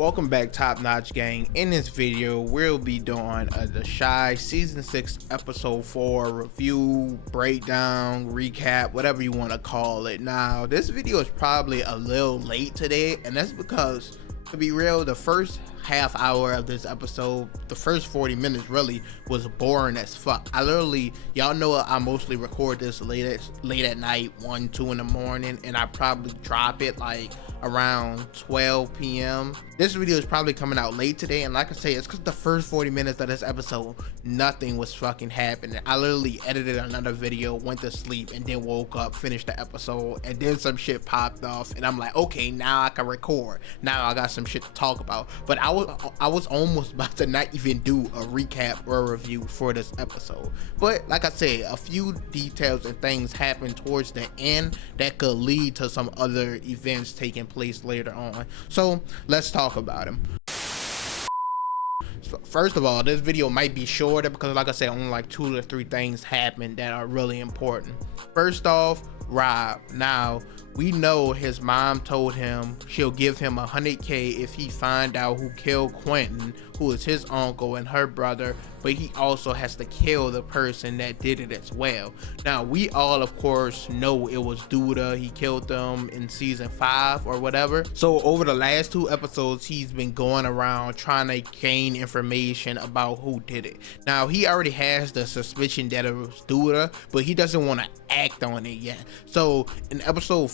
Welcome back, Top Notch Gang. In this video, we'll be doing The Shy Season 6 Episode 4 review, breakdown, recap, whatever you want to call it. Now, this video is probably a little late today, and that's because, to be real, the first half hour of this episode, the first 40 minutes really was boring as fuck. I literally, y'all know I mostly record this late at night, 1, 2 in the morning, and I probably drop it like around 12 p.m. This video is probably coming out late today, and like I say, it's because the first 40 minutes of this episode, nothing was fucking happening. I literally edited another video, went to sleep, and then woke up, finished the episode, and then some shit popped off, and I'm like, okay, now I can record. Now I got some shit to talk about. But I was almost about to not even do a recap or a review for this episode. But like I said, a few details and things happened towards the end that could lead to some other events taking place later on. So let's talk about them. So first of all, this video might be shorter because, like I said, only like 2 to 3 things happened that are really important. First off, Rob. Now, we know his mom told him she'll give him $100K if he find out who killed Quentin, who is his uncle and her brother, but he also has to kill the person that did it as well. Now, we all, of course, know it was Duda. He killed them in season 5 or whatever. So over the last 2 episodes, he's been going around trying to gain information about who did it. Now, he already has the suspicion that it was Duda, but he doesn't want to act on it yet. So in episode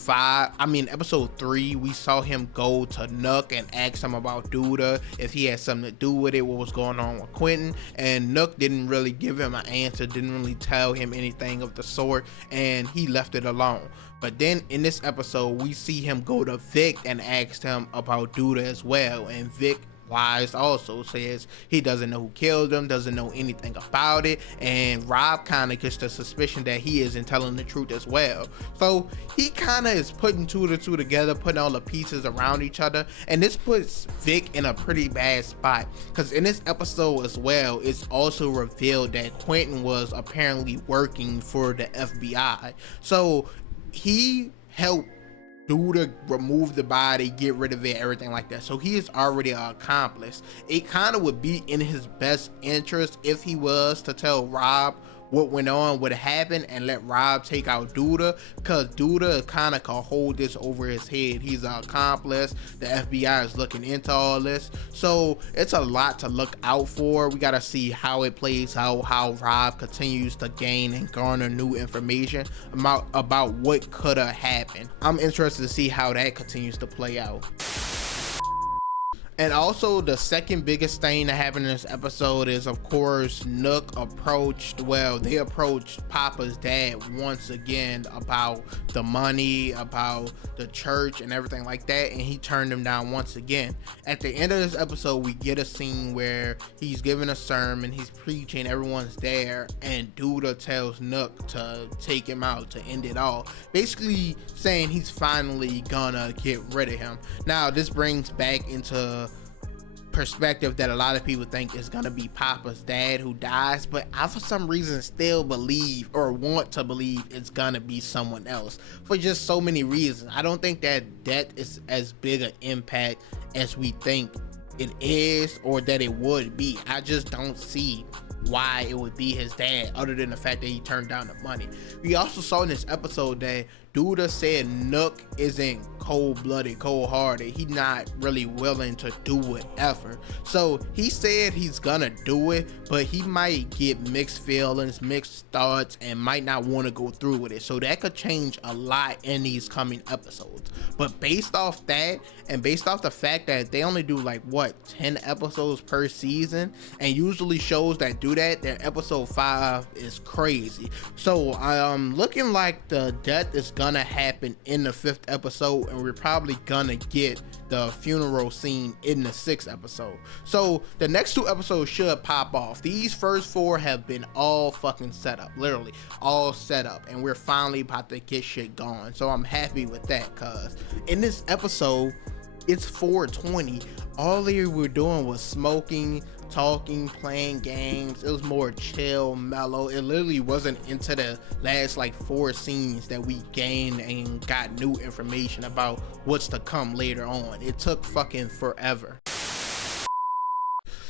3, we saw him go to Nook and ask him about Duda, if he had something to do with it, what was going on with Quentin, and Nook didn't really give him an answer, didn't really tell him anything of the sort, and he left it alone. But then in this episode, we see him go to Vic and ask him about Duda as well, and Vic lies also, says he doesn't know who killed him, doesn't know anything about it, and Rob kind of gets the suspicion that he isn't telling the truth as well. So he kind of is putting 2 to 2 together, putting all the pieces around each other, and this puts Vic in a pretty bad spot because in this episode as well, it's also revealed that Quentin was apparently working for the FBI. So he helped Duda remove the body, get rid of it, everything like that. So he is already an accomplice. It kind of would be in his best interest if he was to tell Rob what went on, what happened, and let Rob take out Duda, because Duda kind of can hold this over his head. He's an accomplice. The FBI is looking into all this, so it's a lot to look out for. We gotta see how it plays out, how Rob continues to gain and garner new information about what could have happened. I'm interested to see how that continues to play out. And also, the second biggest thing that happened in this episode is, of course, Nook approached Papa's dad once again about the money, about the church and everything like that, and he turned him down once again. At the end of this episode, we get a scene where he's giving a sermon, he's preaching, everyone's there, and Duda tells Nook to take him out, to end it all, basically saying he's finally gonna get rid of him. Now, this brings back into perspective that a lot of people think is gonna be Papa's dad who dies, but I for some reason still believe or want to believe it's gonna be someone else for just so many reasons. I don't think that death is as big an impact as we think it is, or that it would be. I just don't see why it would be his dad, other than the fact that he turned down the money. We also saw in this episode that Duda said Nook isn't cold-blooded, cold-hearted. He's not really willing to do whatever. So he said he's gonna do it, but he might get mixed feelings, mixed thoughts, and might not want to go through with it. So that could change a lot in these coming episodes. But based off that, and based off the fact that they only do like 10 episodes per season, and usually shows that do that, their episode 5 is crazy. So looking like the death is gonna happen in the 5th episode, and we're probably gonna get the funeral scene in the 6th episode. So the next 2 episodes should pop off. These first 4 have been all fucking set up, literally all set up, and we're finally about to get shit going. So I'm happy with that, cause in this episode, it's 4:20. All they were doing was smoking, talking, playing games. It was more chill, mellow. It literally wasn't into the last like 4 scenes that we gained and got new information about what's to come later on. It took fucking forever.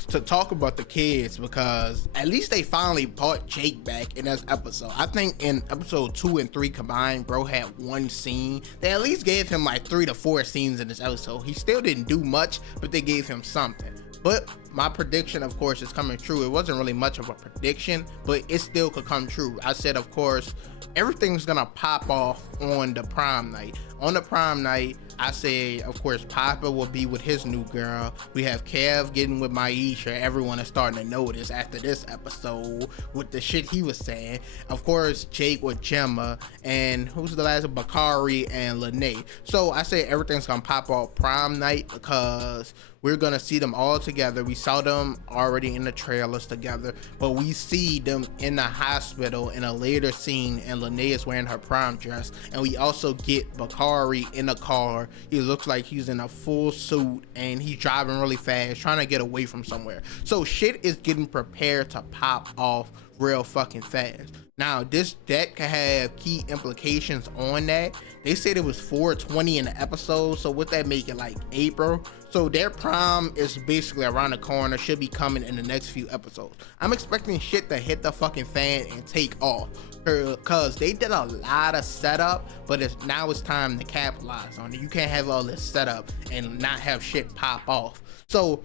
to talk about the kids, because at least they finally brought Jake back in this episode. I think in episode 2 and 3 combined, bro had one scene. They at least gave him like 3 to 4 scenes in this episode. He still didn't do much, but they gave him something. But my prediction, of course, is coming true. It wasn't really much of a prediction, but it still could come true. I said, of course, everything's gonna pop off on the prom night. On the prom night, I say, of course, Papa will be with his new girl. We have Kev getting with Maisha. Everyone is starting to notice after this episode with the shit he was saying. Of course, Jake with Gemma, and who's the last? Bakari and Lene. So I say everything's gonna pop off prom night because we're gonna see them all together. We saw them already in the trailers together, but we see them in the hospital in a later scene, and Lene is wearing her prom dress, and we also get Bakari in a car. He looks like he's in a full suit and he's driving really fast, trying to get away from somewhere. So shit is getting prepared to pop off real fucking fast. Now that could have key implications on that. They said it was 420 in the episode, so would that make it like April? So their prom is basically around the corner, should be coming in the next few episodes. I'm expecting shit to hit the fucking fan and take off, because they did a lot of setup, but now it's time to capitalize on it. You can't have all this setup and not have shit pop off. So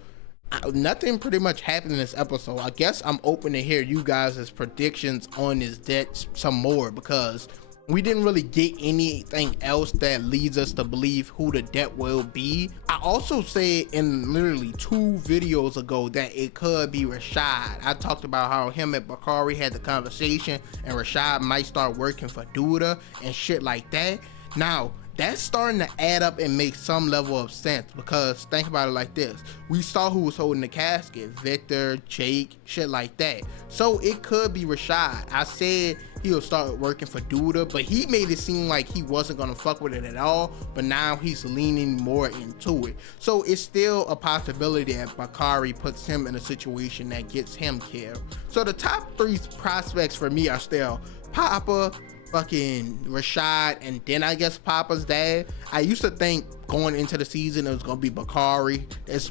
nothing pretty much happened in this episode. I guess I'm open to hear you guys' predictions on this debt some more, because we didn't really get anything else that leads us to believe who the debt will be. I also said in literally 2 videos ago that it could be Rashad. I talked about how him and Bakari had the conversation and Rashad might start working for Duda and shit like that. Now that's starting to add up and make some level of sense, because think about it like this: we saw who was holding the casket, Victor, Jake, shit like that. So it could be Rashad. I said he'll start working for Duda, but he made it seem like he wasn't gonna fuck with it at all, but now he's leaning more into it. So it's still a possibility that Bakari puts him in a situation that gets him killed. So the top 3 prospects for me are still Papa, fucking Rashad, and then I guess Papa's dad. I used to think going into the season it was gonna be Bakari.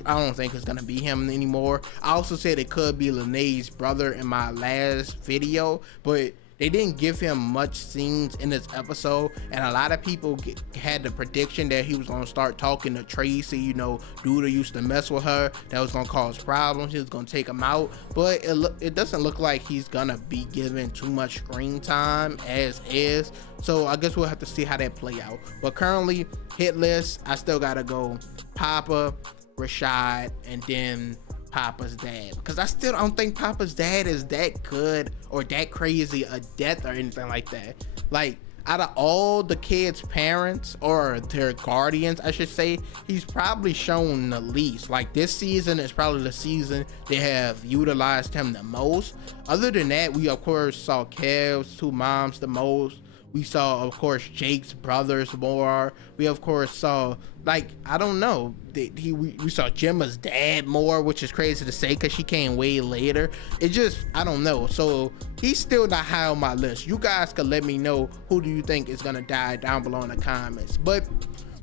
I don't think it's gonna be him anymore. I also said it could be Lene's brother in my last video, but they didn't give him much scenes in this episode, and a lot of people had the prediction that he was gonna start talking to Tracy. You know, Duda used to mess with her, that was gonna cause problems, he was gonna take him out, but it doesn't look like he's gonna be given too much screen time as is. So I guess we'll have to see how that play out. But currently, hit list, I still gotta go Papa, Rashad, and then Papa's dad, because I still don't think Papa's dad is that good or that crazy a death or anything like that. Like, out of all the kids' parents, or their guardians I should say, he's probably shown the least. Like, this season is probably the season they have utilized him the most. Other than that, we of course saw Kev's 2 moms the most. We saw, of course, Jake's brothers more. We, of course, saw, like, I don't know, we saw Gemma's dad more, which is crazy to say because she came way later. It just, I don't know. So he's still not high on my list. You guys could let me know who do you think is going to die down below in the comments. But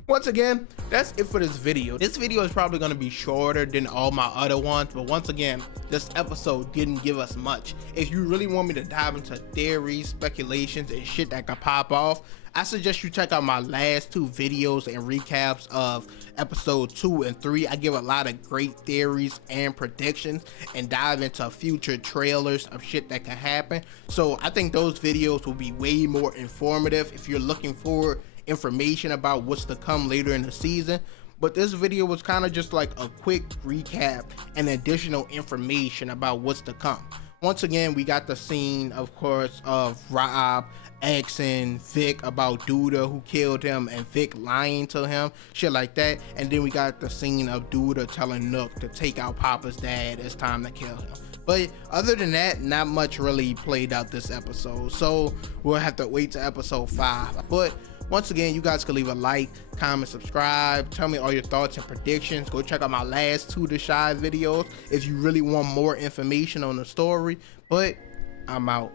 once again, that's it for this video. This video is probably going to be shorter than all my other ones, but once again, this episode didn't give us much. If you really want me to dive into theories, speculations, and shit that could pop off, I suggest you check out my last 2 videos and recaps of episode 2 and 3. I give a lot of great theories and predictions and dive into future trailers of shit that can happen. So I think those videos will be way more informative if you're looking for information about what's to come later in the season. But this video was kind of just like a quick recap and additional information about what's to come. Once again, we got the scene, of course, of Rob asking Vic about Duda who killed him and Vic lying to him, shit like that. And then we got the scene of Duda telling Nook to take out Papa's dad, it's time to kill him. But other than that, not much really played out this episode, so we'll have to wait to episode 5. But once again, you guys can leave a like, comment, subscribe, tell me all your thoughts and predictions. Go check out my last 2 Shy videos if you really want more information on the story. But I'm out.